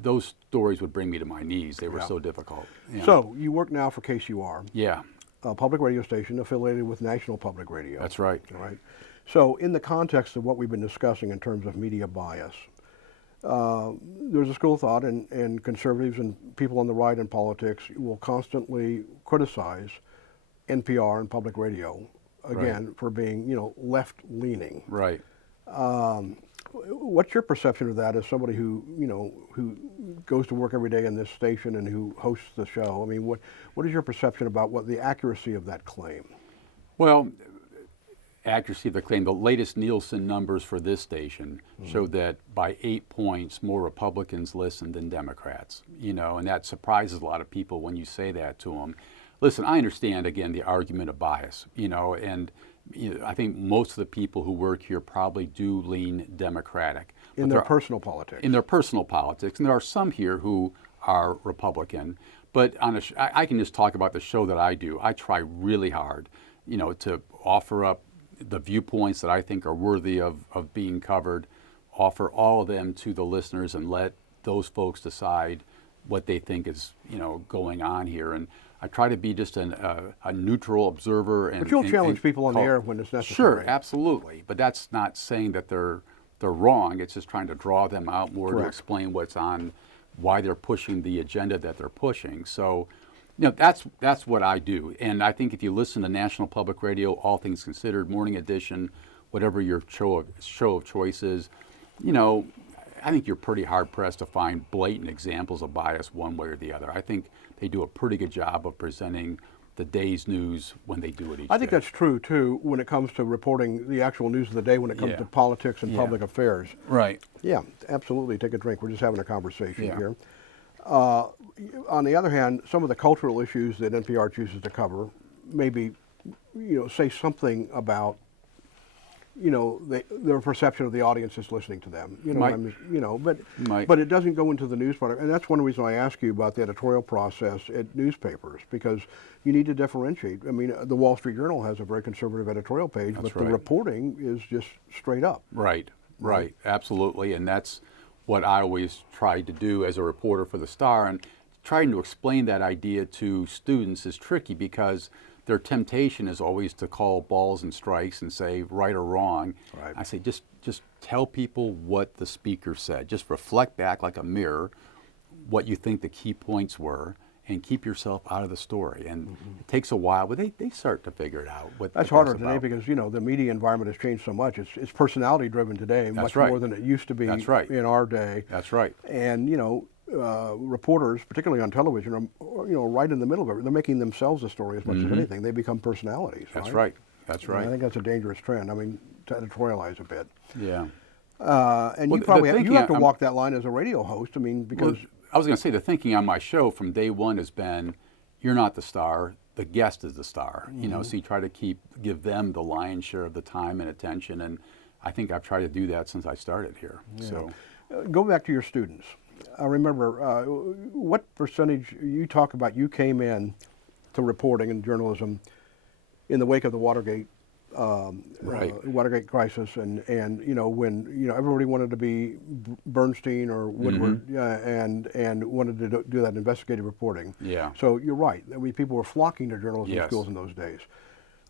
those stories would bring me to my knees. They were so difficult. So you work now for KCUR, Yeah, a public radio station affiliated with National Public Radio. that's right. Right. So in the context of what we've been discussing in terms of media bias, there's a school of thought, and conservatives and people on the right in politics will constantly criticize NPR and public radio, again, for being, left-leaning. Right. What's your perception of that as somebody who goes to work every day in this station and who hosts the show? I mean, what is your perception about what the accuracy of that claim? Well, accuracy of the claim, the latest Nielsen numbers for this station showed that by 8 points more Republicans listened than Democrats, and that surprises a lot of people when you say that to them. Listen, I understand, again, the argument of bias, and I think most of the people who work here probably do lean Democratic. In their personal politics. In their personal politics. And there are some here who are Republican. But I can just talk about the show that I do. I try really hard, to offer up the viewpoints that I think are worthy of being covered, offer all of them to the listeners, and let those folks decide what they think is, going on here. And I try to be just a neutral observer. But you'll challenge people on the air when it's necessary. Sure, absolutely. But that's not saying that they're wrong. It's just trying to draw them out more to explain what's on, why they're pushing the agenda that they're pushing. So, That's what I do. And I think if you listen to National Public Radio, All Things Considered, Morning Edition, whatever your show of choice is, I think you're pretty hard-pressed to find blatant examples of bias one way or the other. I think they do a pretty good job of presenting the day's news when they do it each day. I think that's true, too, when it comes to reporting the actual news of the day, when it comes to politics and public affairs. Right. Yeah, absolutely. Take a drink. We're just having a conversation here. On the other hand, some of the cultural issues that NPR chooses to cover maybe, say something about, their perception of the audience that's listening to them. But it doesn't go into the news product, and that's one reason I ask you about the editorial process at newspapers, because you need to differentiate. I mean, the Wall Street Journal has a very conservative editorial page, but the reporting is just straight up. Right, absolutely, and that's what I always tried to do as a reporter for the Star, and trying to explain that idea to students is tricky because their temptation is always to call balls and strikes and say right or wrong. Right. I say just tell people what the speaker said. Just reflect back like a mirror what you think the key points were, and keep yourself out of the story. And it takes a while, but they start to figure it out. That's harder today because the media environment has changed so much. It's personality driven today, much more than it used to be in our day. That's right. And reporters, particularly on television, are right in the middle of it. They're making themselves a story as much as anything. They become personalities. That's right. That's right. And I think that's a dangerous trend. I mean, to editorialize a bit. Yeah. And you probably have to walk that line as a radio host. I mean, because I was going to say the thinking on my show from day one has been, you're not the star. The guest is the star. So you try to give them the lion's share of the time and attention. And I think I've tried to do that since I started here. Yeah. So, go back to your students. I remember what percentage you talk about you came in to reporting and journalism in the wake of the Watergate Watergate crisis, and when everybody wanted to be Bernstein or Woodward and wanted to do that investigative reporting. Yeah. So you're right. I mean, people were flocking to journalism schools in those days.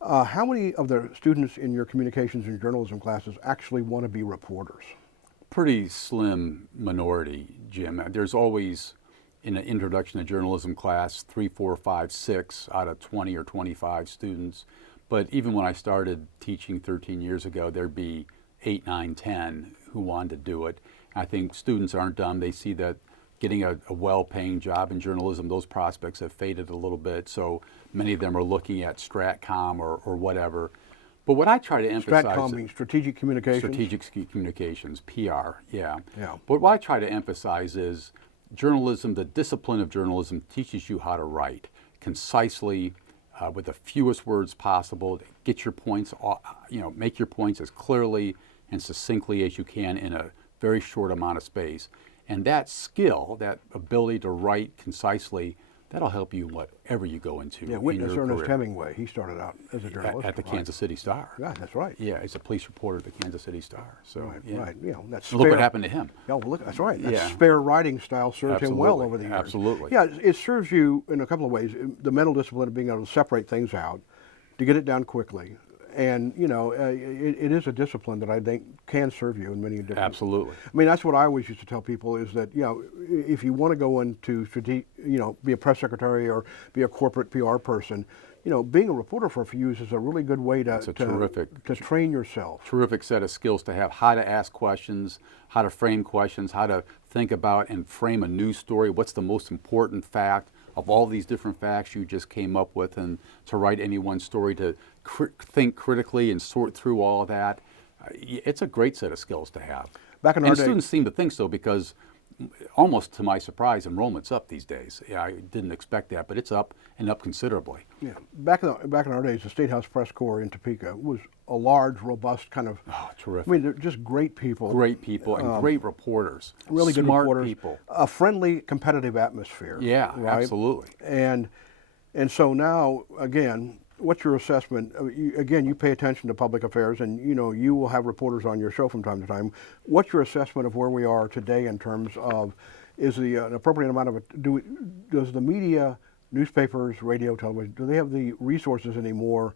How many of the students in your communications and journalism classes actually want to be reporters? Pretty slim minority, Jim. There's always, in an introduction to journalism class, 3, 4, 5, 6 out of 20 or 25 students. But even when I started teaching 13 years ago, there'd be 8, 9, 10 who wanted to do it. I think students aren't dumb. They see that getting a well-paying job in journalism, those prospects have faded a little bit. So many of them are looking at Stratcom or whatever. But what I try to emphasize— Stratcom means strategic communications? Strategic communications, PR, yeah. Yeah. But what I try to emphasize is journalism, the discipline of journalism teaches you how to write concisely, with the fewest words possible, get your points, make your points as clearly and succinctly as you can in a very short amount of space. And that skill, that ability to write concisely, that'll help you whatever you go into. Yeah, witness Ernest Hemingway. He started out as a journalist at the Kansas City Star. Yeah, that's right. Yeah, he's a police reporter at the Kansas City Star. So right. That's look what happened to him. Yeah, well, that's right. That spare writing style served him well over the years. Absolutely. Yeah, it serves you in a couple of ways. The mental discipline of being able to separate things out, to get it down quickly. And, it is a discipline that I think can serve you in many different— Absolutely. I mean, that's what I always used to tell people is that, if you want to go into, be a press secretary or be a corporate PR person, being a reporter for a few years is a really good way to train yourself. Terrific set of skills to have, how to ask questions, how to frame questions, how to think about and frame a news story, what's the most important fact of all these different facts you just came up with, and to write any one story, to think critically and sort through all of that. It's a great set of skills to have. Back in our day, students seem to think so because, almost to my surprise, enrollment's up these days. Yeah, I didn't expect that, but it's up and up considerably. Yeah, back in our days, the Statehouse Press Corps in Topeka was a large, robust kind of— Oh, terrific. I mean, they're just great people. Great people and great reporters. Really good smart reporters. People. A friendly, competitive atmosphere. Yeah, right? absolutely. And so now, again, what's your assessment? You pay attention to public affairs, and you will have reporters on your show from time to time. What's your assessment of where we are today in terms of, is the an appropriate amount of it? Does the media, newspapers, radio, television, do they have the resources anymore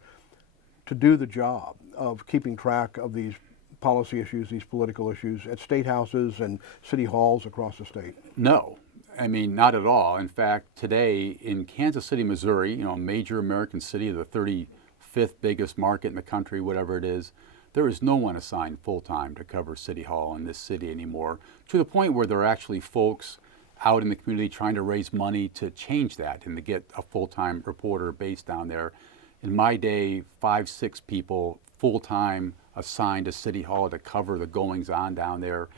to do the job of keeping track of these policy issues, these political issues at state houses and city halls across the state? No. I mean, not at all. In fact, today in Kansas City, Missouri, a major American city, the 35th biggest market in the country, whatever it is, there is no one assigned full-time to cover City Hall in this city anymore, to the point where there are actually folks out in the community trying to raise money to change that and to get a full-time reporter based down there. In my day, 5, 6 people full-time assigned to City Hall to cover the goings-on down there.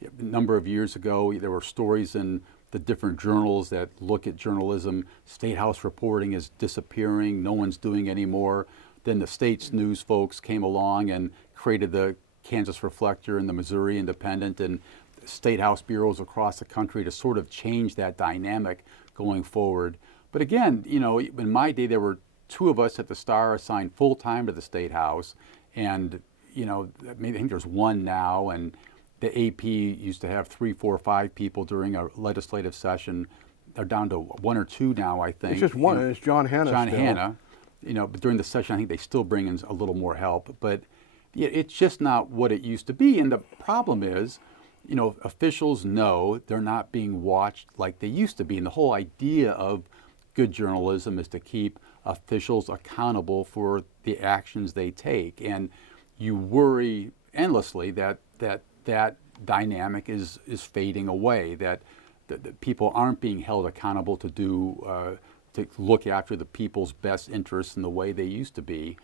A number of years ago, there were stories in the different journals that look at journalism. Statehouse reporting is disappearing. No one's doing anymore. Then the state's news folks came along and created the Kansas Reflector and the Missouri Independent and Statehouse bureaus across the country to sort of change that dynamic going forward. But again, in my day, there were 2 of us at the Star assigned full-time to the Statehouse. And, I think there's 1 now. And the AP used to have 3, 4, 5 people during a legislative session. They're down to 1 or 2 now, I think. It's just 1, and it's John Hanna. John Hanna. But during the session, I think they still bring in a little more help. But yeah, it's just not what it used to be. And the problem is, officials know they're not being watched like they used to be. And the whole idea of good journalism is to keep officials accountable for the actions they take. And you worry endlessly that dynamic is fading away, that people aren't being held accountable to look after the people's best interests in the way they used to be.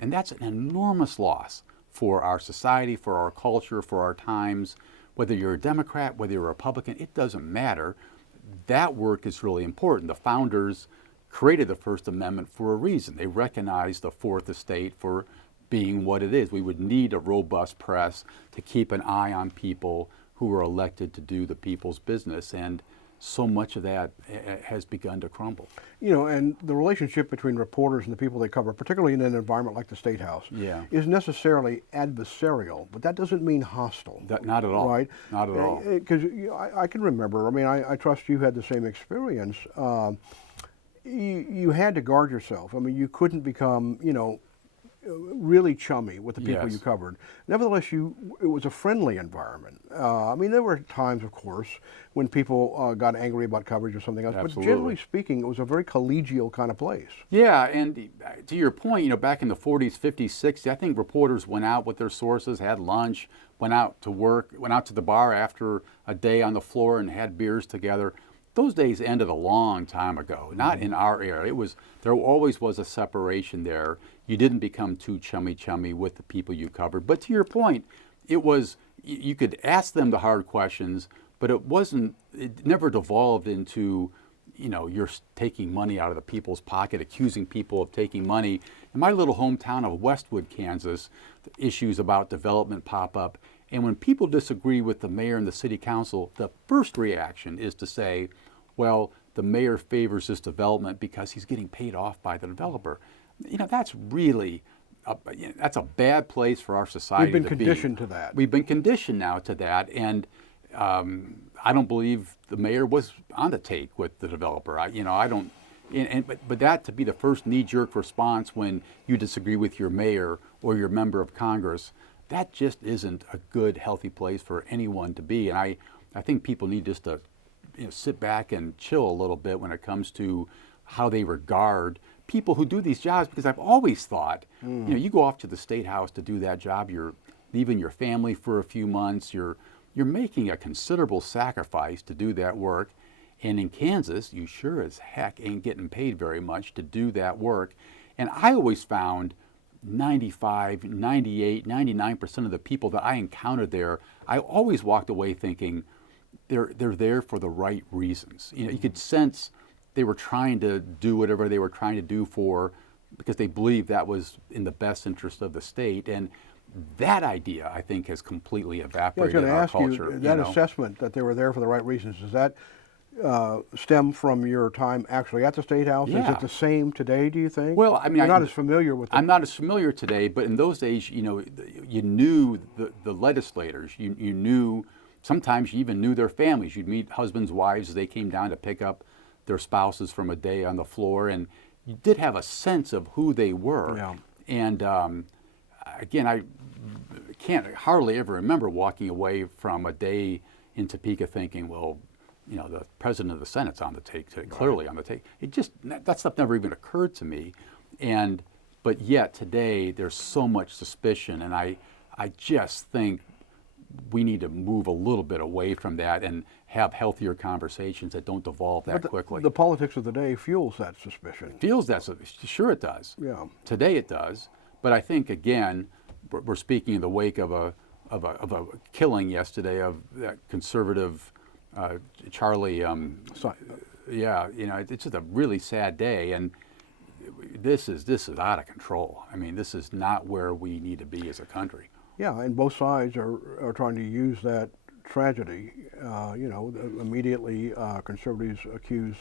And that's an enormous loss for our society, for our culture, for our times. Whether you're a Democrat, whether you're a Republican, it doesn't matter. That work is really important. The founders created the First Amendment for a reason. They recognized the Fourth Estate for being what it is. We would need a robust press to keep an eye on people who were elected to do the people's business. And so much of that has begun to crumble. And the relationship between reporters and the people they cover, particularly in an environment like the Statehouse, is necessarily adversarial, but that doesn't mean hostile. Not at all. Right? Not at all. Because I can remember, I trust you had the same experience. You had to guard yourself. You couldn't become, really chummy with the people you covered. Nevertheless, it was a friendly environment. There were times, of course, when people got angry about coverage or something else, Absolutely. but generally speaking, it was a very collegial kind of place. Yeah, and to your point, back in the 40s, 50s, 60s, I think reporters went out with their sources, had lunch, went out to work, went out to the bar after a day on the floor and had beers together. Those days ended a long time ago, not in our era. There always was a separation there. You didn't become too chummy with the people you covered. But to your point, you could ask them the hard questions, but it never devolved into, you're taking money out of the people's pocket, accusing people of taking money. In my little hometown of Westwood, Kansas, issues about development pop up. And when people disagree with the mayor and the city council, the first reaction is to say, well, the mayor favors this development because he's getting paid off by the developer. That's really, that's a bad place for our society to be. We've been conditioned to that. We've been conditioned now to that, and I don't believe the mayor was on the take with the developer. I don't. But that to be the first knee-jerk response when you disagree with your mayor or your member of Congress, that just isn't a good, healthy place for anyone to be. And I think people need just to sit back and chill a little bit when it comes to how they regard people who do these jobs, because I've always thought, you go off to the Statehouse to do that job, you're leaving your family for a few months, you're making a considerable sacrifice to do that work. And in Kansas, you sure as heck ain't getting paid very much to do that work. And I always found 95, 98, 99% of the people that I encountered there, I always walked away thinking they're there for the right reasons. You could sense they were trying to do whatever they were trying to do because they believed that was in the best interest of the state. And that idea, I think, has completely evaporated in our culture. I was going to ask you, that assessment that they were there for the right reasons, does that stem from your time actually at the Statehouse? Yeah. Is it the same today, do you think? Well, you're not as familiar with it. I'm not as familiar today, but in those days, you knew the legislators. You knew, sometimes you even knew their families. You'd meet husbands, wives as they came down to pick up their spouses from a day on the floor, and you did have a sense of who they were. Yeah. And again, I can't hardly ever remember walking away from a day in Topeka thinking, well, you know, the president of the Senate's on the take, clearly on the take. It just, that stuff never even occurred to me. But yet today there's so much suspicion, and I just think we need to move a little bit away from that and have healthier conversations that don't devolve that quickly. The politics of the day fuels that suspicion. Sure it does. Yeah. Today it does. But I think, again, we're speaking in the wake of a killing yesterday of that conservative Charlie. Yeah, you know, it's just a really sad day, and this is out of control. I mean, this is not where we need to be as a country. Yeah, and both sides are trying to use that tragedy. You know, immediately conservatives accuse,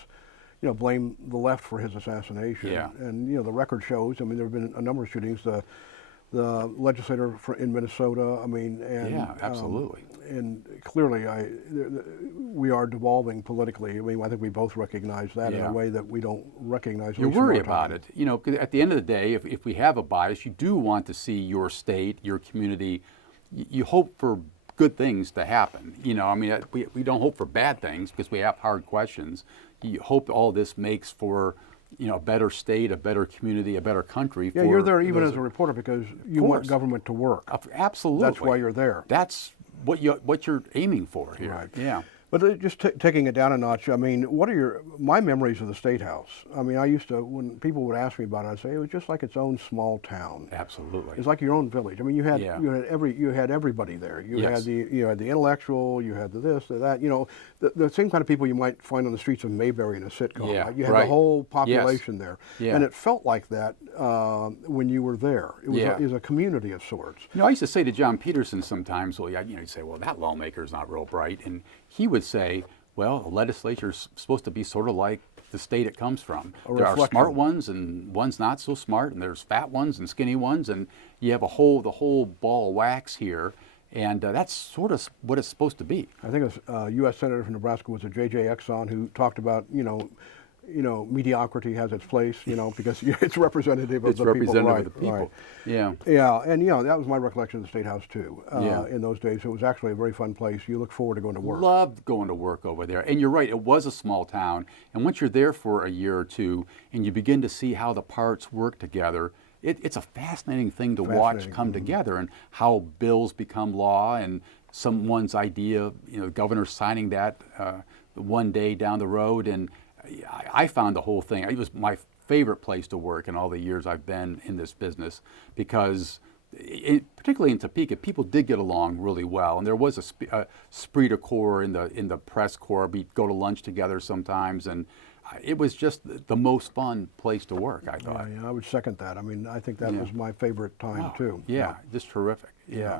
you know, blame the left for his assassination. Yeah. And you know, the record shows. I mean, there have been a number of shootings. The legislator in Minnesota. I mean, and Yeah, absolutely. And clearly, we are devolving politically. I mean, I think we both recognize that in Yeah. a way that we don't recognize. You worry about it, you know, 'cause at the end of the day, if we have a bias, you do want to see your state, your community. You hope for good things to happen. You know, I mean, we don't hope for bad things because we have hard questions. You hope all this makes for, you know, a better state, a better community, a better country. Yeah, you're there even as a reporter because you want government to work. Absolutely. That's why you're there. That's what you're aiming for here. Right. Yeah. But just taking it down a notch, I mean, what are my memories of the Statehouse? I mean, I used to, when people would ask me about it, I'd say it was just like its own small town. Absolutely. It's like your own village. I mean, you had Yeah. you had everybody there. You Yes. had the intellectual, you had the this, the that. You know, the same kind of people you might find on the streets of Mayberry in a sitcom. Yeah, Right? You had right. the whole population there, Yeah. and it felt like that when you were there. It was, Yeah. it was a community of sorts. You know, I used to say to John Peterson sometimes, well, you know, he'd say, well, that lawmaker's not real bright. And he would say, well, the legislature's supposed to be sort of like the state it comes from. There are reflection. smart ones and ones not so smart, and there's fat ones and skinny ones, and you have the whole ball of wax here. And that's sort of what it's supposed to be. I think it was U.S. Senator from Nebraska was a J.J. Exxon who talked about, you know, mediocrity has its place, you know, because it's representative of It's the people. representative of the people. Right. Yeah. Yeah, and you know, that was my recollection of the State House too. Yeah. In those days, it was actually a very fun place. You look forward to going to work. Loved going to work over there. And you're right, it was a small town. And once you're there for a year or two and you begin to see how the parts work together, it's a fascinating thing to watch come together, and how bills become law, and someone's idea, you know, the governor signing that one day down the road. And I found the whole thing, it was my favorite place to work in all the years I've been in this business, because particularly in Topeka, people did get along really well, and there was a esprit de corps in the press corps. We'd go to lunch together sometimes, and it was just the most fun place to work, I thought. Yeah, I would second that. I mean, I think that was my favorite time too. Yeah, just terrific. Yeah.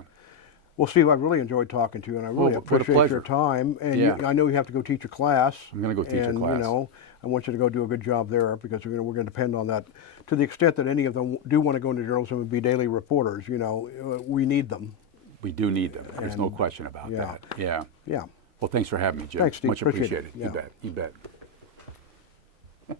Well, Steve, I really enjoyed talking to you, and I really appreciate your time. And I know you have to go teach a class. I'm going to go teach a class. And, you know, I want you to go do a good job there, because we're going to depend on that. To the extent that any of them do want to go into journalism and be daily reporters, you know, we need them. We do need them. There's no question about that. Yeah. Yeah. Well, thanks for having me, Jim. Thanks, Steve. Much Appreciate appreciated. it. Yeah. You bet.